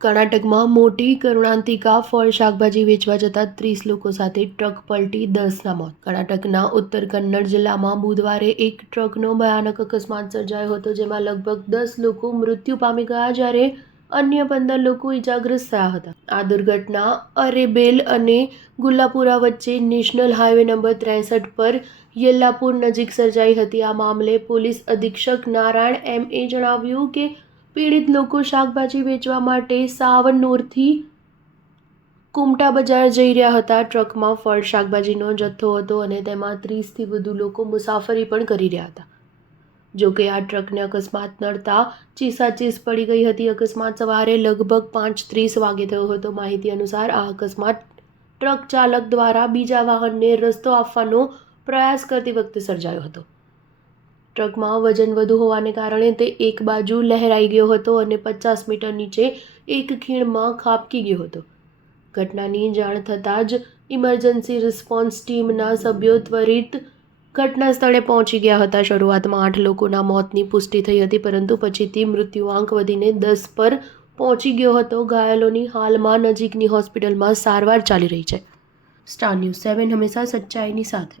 કર્ણાટકમાં મોટી કરુણાંતિકા ફળ શાકભાજી વેચવા જતા 30 લોકો સાથે ટ્રક પલટી 10ના મોત. કર્ણાટકના ઉત્તર કન્નડ જિલ્લામાં બુધવારે એક ટ્રકનો ભયાનક અકસ્માત સર્જાયો હતો, જેમાં લગભગ 10 લોકો મૃત્યુ પામી ગયા જ્યારે અન્ય 15 લોકો ઇજાગ્રસ્ત થયા હતા. આ દુર્ઘટના અરેબેલ અને ગુલ્લાપુરા વચ્ચે નેશનલ હાઈવે નંબર 63 પર યેલ્લાપુર નજીક સર્જાઈ હતી. આ મામલે પોલીસ અધિક્ષક નારાયણ એમ.એ જણાવ્યું કે પીડિત લોકો શાકભાજી વેચવા માટે સાવનૂરથી કુમટા બજાર જઈ રહ્યા હતા. ટ્રકમાં ફળ શાકભાજીનો જથ્થો હતો અને તેમાં 30થી વધુ લોકો મુસાફરી પણ કરી રહ્યા હતા. જોકે આ ટ્રકને અકસ્માત નડતા ચીસાચીસ પડી ગઈ હતી. અકસ્માત સવારે લગભગ 5:30 વાગે થયો હતો. માહિતી અનુસાર આ અકસ્માત ટ્રક ચાલક દ્વારા બીજા વાહનને રસ્તો આપવાનો પ્રયાસ કરતી વખતે સર્જાયો હતો. ટ્રકમાં વજન વધુ હોવાને કારણે તે એક બાજુ લહેરાઈ ગયો હતો અને 50 મીટર નીચે એક ખીણમાં ખાબકી ગયો હતો. ઘટનાની જાણ થતાં જ ઇમરજન્સી રિસ્પોન્સ ટીમના સભ્યો ત્વરિત ઘટના સ્થળે પહોંચી ગયા હતા. શરૂઆતમાં 8 લોકોના મોતની પુષ્ટિ થઈ હતી, પરંતુ પછીથી મૃત્યુઆંક વધીને 10 પર પહોંચી ગયો હતો. ઘાયલોની હાલમાં નજીકની હોસ્પિટલમાં સારવાર ચાલી રહી છે. સ્ટાર ન્યૂઝ 7 હંમેશા સચ્ચાઈની સાથે.